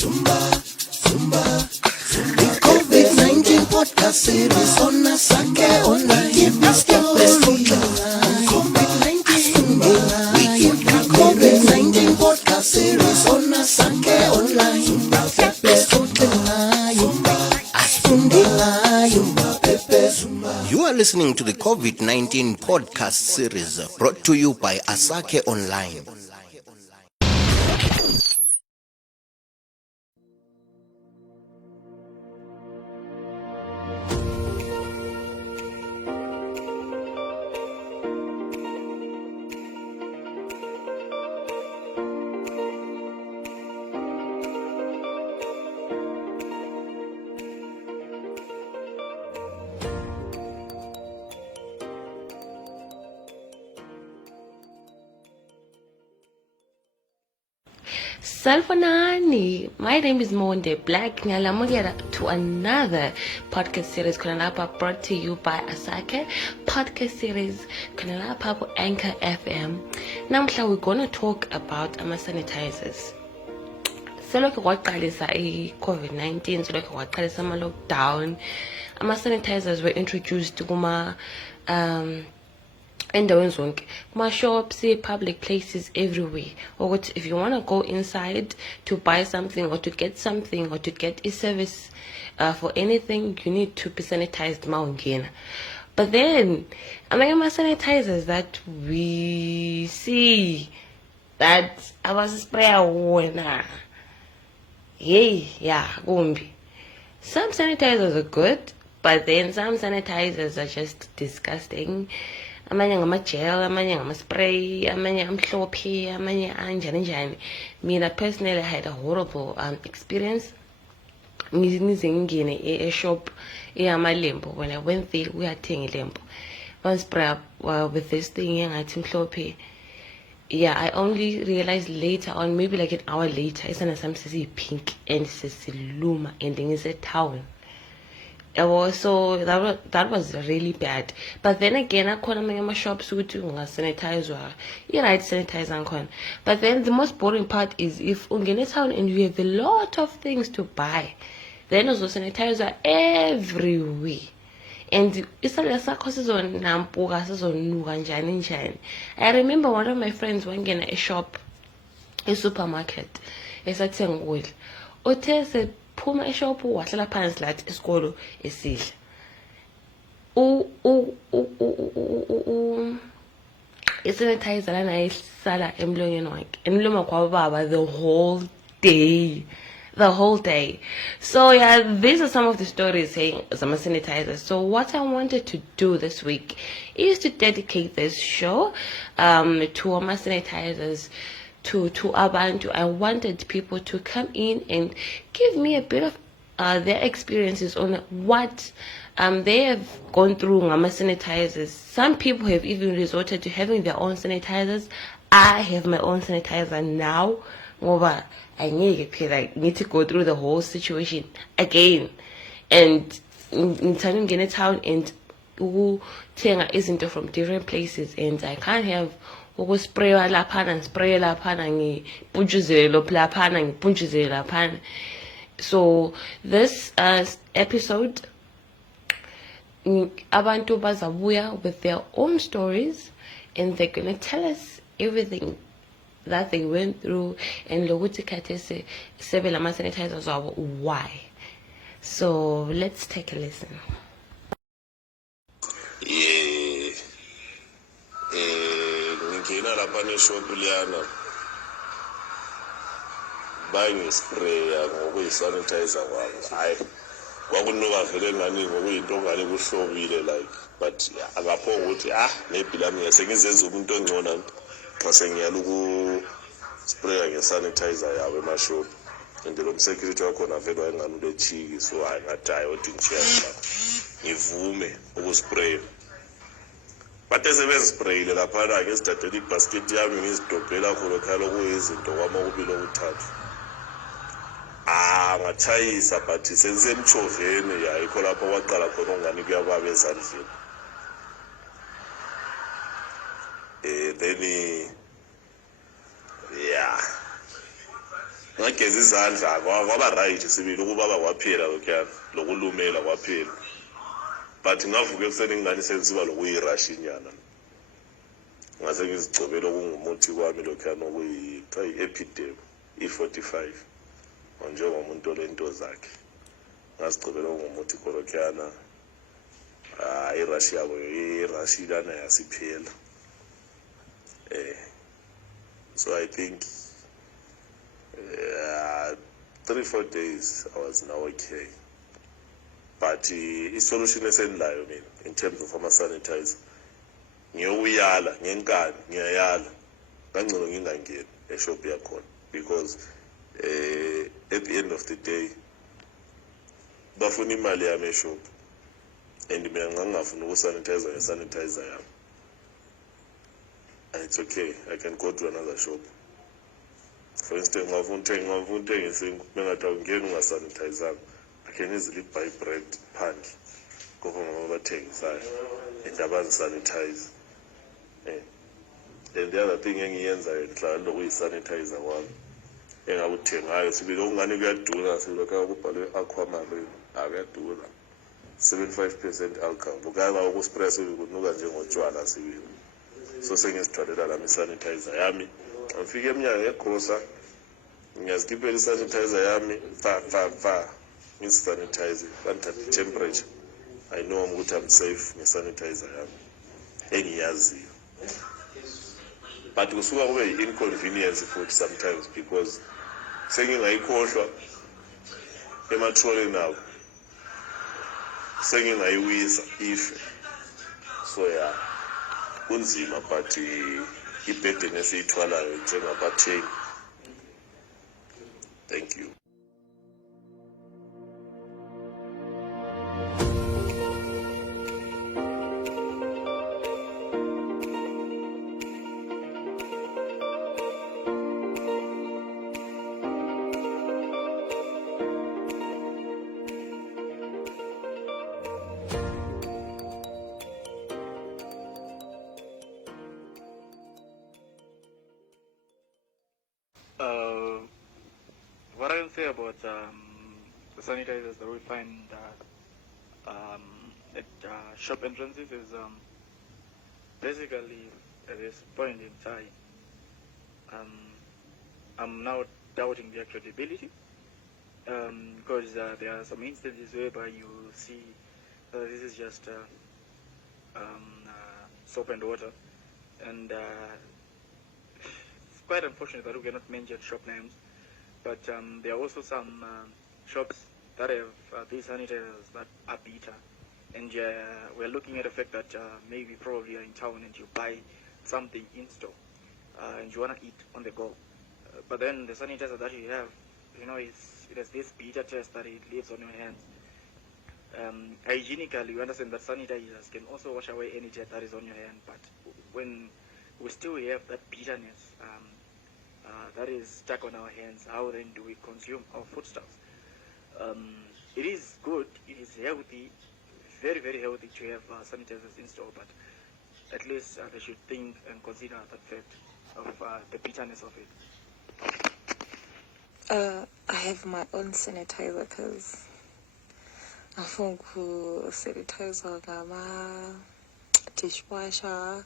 The COVID-19 podcast series on Asake Online. COVID-19 podcast series on Asake Online. You are listening to the COVID-19 podcast series brought to you by Asake Online. Salfonani, my name is Monde Black. Ngalamugera to another podcast series Kunalapa brought to you by Asake. Podcast series Kunalapa Anchor FM. Now we're gonna talk about sanitizers. Selokhu kwaqalisa i-COVID-19, selokhu kwaqalisa ama-lockdown, ama-sanitizers were introduced kuma endaweni zonke, kuma-shops, public places, everywhere. Ukuthi if you want to go inside to buy something or to get something or to get a service for anything, you need to be sanitized mawungena. But then ama-sanitizers that we see that abasispraya wona, kumbi. Some sanitizers are good, but then some sanitizers are just disgusting. Amanye ngama-gel, amanye ngama-spray, amanye amhlophe, amanye anjani njani. Mina personally had a horrible experience. Ngize ngingene e-shop eyamalembu. When I went there, uyathenga ilembu. One spray with this thing engathi mhlophe. Yeah, I only realized later on, maybe like an hour later, isana sami sesiyipink and sesiluma and ngisetown. So that was really bad. But then again, I call them shops who do sanitizer. You right, sanitizer and but then the most boring part is if ungene town and you have a lot of things to buy, then also sanitizer everywhere. And it's a I remember one of my friends went in a shop, a supermarket, as I tell oil. Ote said, Puma a shop, what la pants like a school is seal. It's sanitizer and I sala emblong and luma kwababa the whole day. The whole day. So yeah, these are some of the stories saying some sanitizers. So what I wanted to do this week is to dedicate this show to all my sanitizers, to Abantu. I wanted people to come in and give me a bit of their experiences on what they have gone through ngama sanitizers. Some people have even resorted to having their own sanitizers. I have my own sanitizer now. Over, I need to go through the whole situation again, and in turning in a town and tenga isn't from different places, and I can't have spray lapana and spray lapana ngi punjuzelo lapana ngi punjuzelo lapana. So this episode, abantu bazabuya with their own stories, and they're gonna tell us everything that they went through and lokuthi khathesi sebela ama sanitizers wabo why. So let's take a listen. Ngingena lapha neshop liyana buying spray ngokuyi sanitizer kwabo. Hayi kwakunuka vele ngani ngokuyinto ngale kuhlobile like, but akapho ukuthi maybe lami ngisengizenza umuntu ongcona xa sengiyala uku-spraya nge-sanitizer yabo emashop, and lo msecurity wakhona vele wayengani ulechiki, so ngathi hayi othi ngishiya ngivume ukuspraya. But esebenzisprayile laphana-ke esidadela ibhaskethi yami ngizidobhela khona khala okuyizinto kwama kubili okuthathu. Ngatshayisa but sengisemtshoveni yikho lapho kwaqala khona okungani kuyakwaba ezandleni. Then ngageza izandla kwaba right sibili ukubaba kwaphela lokhuyana lokulumela kwaphela but ngavuka ekuseni ingane senziba lokuyirashi inyana ngase ngizigcobela okungumuthi kwami lokhuyana okuyithiwa i-epidem i-45 njengomuntu olento zakhe ngazigcobela okungumuthi kholokhuyana irashi yabo irashi lana yasiphela so I think 3-4 days I was now okay. But i-solution esenilayo mina in terms of ama-sanitizer ngiyowuyala ngenkani ngiyayala kangcono ngingangeni eshop yakhona because at the end of the day bafuna imali yami eshop and mina ngangafuna ukusanitizer ngesanitizer yami and it's okay, I can go to another shop. For instance, ngavuntenga isinkwa bengathi awungeni ungasanitizanga I can easily buy bread phandle ngoba abathengisayo and abazisanitize and the other thing engiyenzayo nhlala lokuyisanitizer kwami engakuthengayo sibili okungani kuyadura silokho kubhalwe aquamarine akuyadura 75% alcohol ukaba ukuspray sekunuka njengotshwala sibili so sengizithwalela lami isanitizer yami ngifike eminyaka ngegrosa ngiyazikipela isanitizer yami fa ngisanitize ngithatha temperature I know ukuthi I'm safe ngesanitizer yami engiyaziyo but kusuka kube inconvenience futhi sometimes because sengingayikhohlwa ematroleni nawo sengingayiwisa ife so yeah kunzima but ibhedeni esiyithwalayo njengabathengi. Thank you. What I will say about the sanitizers that we find at shop entrances is basically at this point in time, I'm now doubting their credibility because there are some instances whereby you see this is just soap and water, and it's quite unfortunate that we cannot mention shop names. But there are also some shops that have these sanitizers that are bitter, and we're looking at the fact that maybe probably you're in town and you buy something in store and you want to eat on the go, but then the sanitizer that you have, it has this bitter taste that it leaves on your hands. Hygienically, you understand that sanitizers can also wash away any dirt that is on your hand, but when we still have that bitterness that is stuck on our hands, how then do we consume our foodstuffs? It is good, it is healthy, very, very healthy to have sanitizers installed, but at least they should think and consider that fact of the bitterness of it. I have my own sanitizer because I think sanitizer gama dishwasher,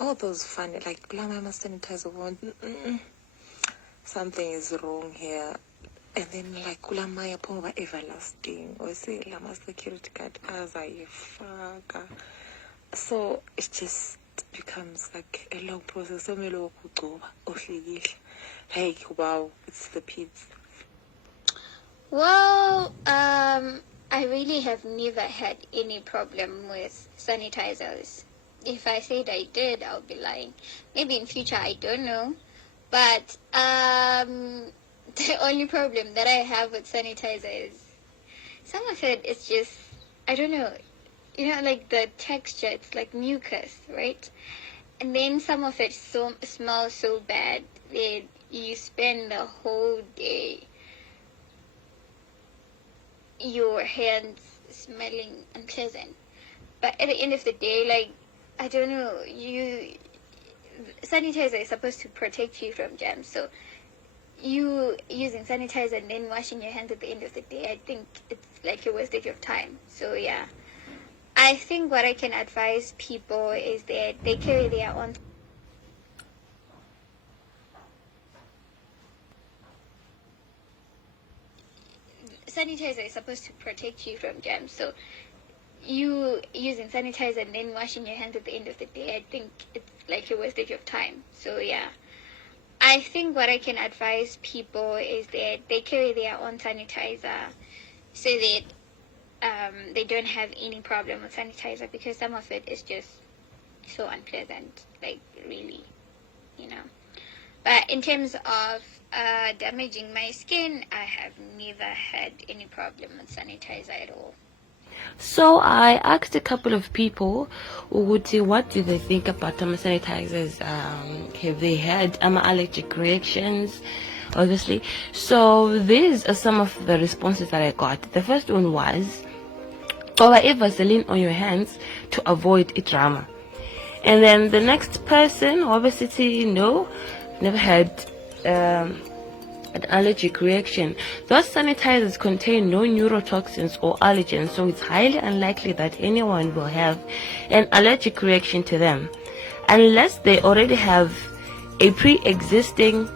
all those funny like mama sanitizer one. Something is wrong here, and then like kulamaya ponga everlasting or say lama security card azayifaka, so it just becomes like a long process. So melo kugoba ohlekile like wow, it's the pits. Well, I really have never had any problem with sanitizers. If I said I did, I'll be lying. Maybe in future, I don't know. But the only problem that I have with sanitizer is some of it is just, I don't know, like the texture, it's like mucus, right? And then some of it smells so bad that you spend the whole day, your hands smelling unpleasant. But at the end of the day, like, I don't know, sanitizer is supposed to protect you from germs, so you using sanitizer and then washing your hands at the end of the day, I think it's like a wastage of time. So yeah, I think what I can advise people is that they carry their own. Sanitizer is supposed to protect you from germs, so you using sanitizer and then washing your hands at the end of the day, I think it's like a wastage of time. So yeah, I think what I can advise people is that they carry their own sanitizer so that they don't have any problem with sanitizer, because some of it is just so unpleasant, like really, you know. But in terms of damaging my skin, I have never had any problem with sanitizer at all. So I asked a couple of people what do they think about sanitizers. Have they had allergic reactions? Obviously. So these are some of the responses that I got. The first one was, over Vaseline on your hands to avoid a drama. And then the next person, obviously, no, never had an allergic reaction. Those sanitizers contain no neurotoxins or allergens, so it's highly unlikely that anyone will have an allergic reaction to them, unless they already have a pre-existing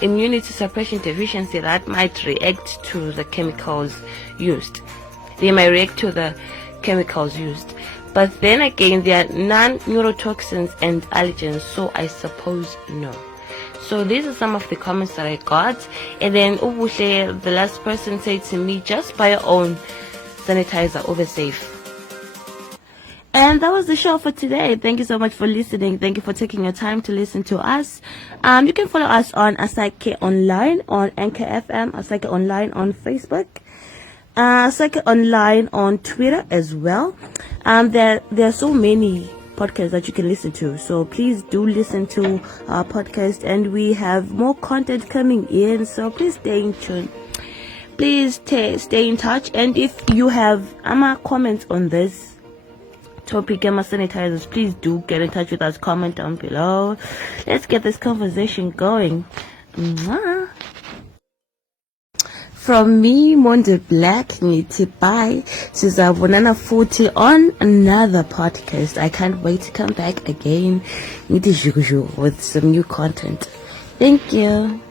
immunity suppression deficiency that might react to the chemicals used. They might react to the chemicals used. But then again, they are non-neurotoxins and allergens, so I suppose no. So these are some of the comments that I got. And then Ubushe, the last person, said to me, just buy your own sanitizer over safe. And that was the show for today. Thank you so much for listening. Thank you for taking your time to listen to us. You can follow us on Asake Online on Anchor FM, Asake Online on Facebook, Asake Online on Twitter as well. There are so many podcasts that you can listen to, so please do listen to our podcast, and we have more content coming in, so please stay in tune. Please stay in touch, and if you have comments on this topic, sanitizers, please do get in touch with us. Comment down below. Let's get this conversation going. Mwah. From me, Monde Black, Niti bye. Sizabonana futhi on another podcast. I can't wait to come back again with some new content. Thank you.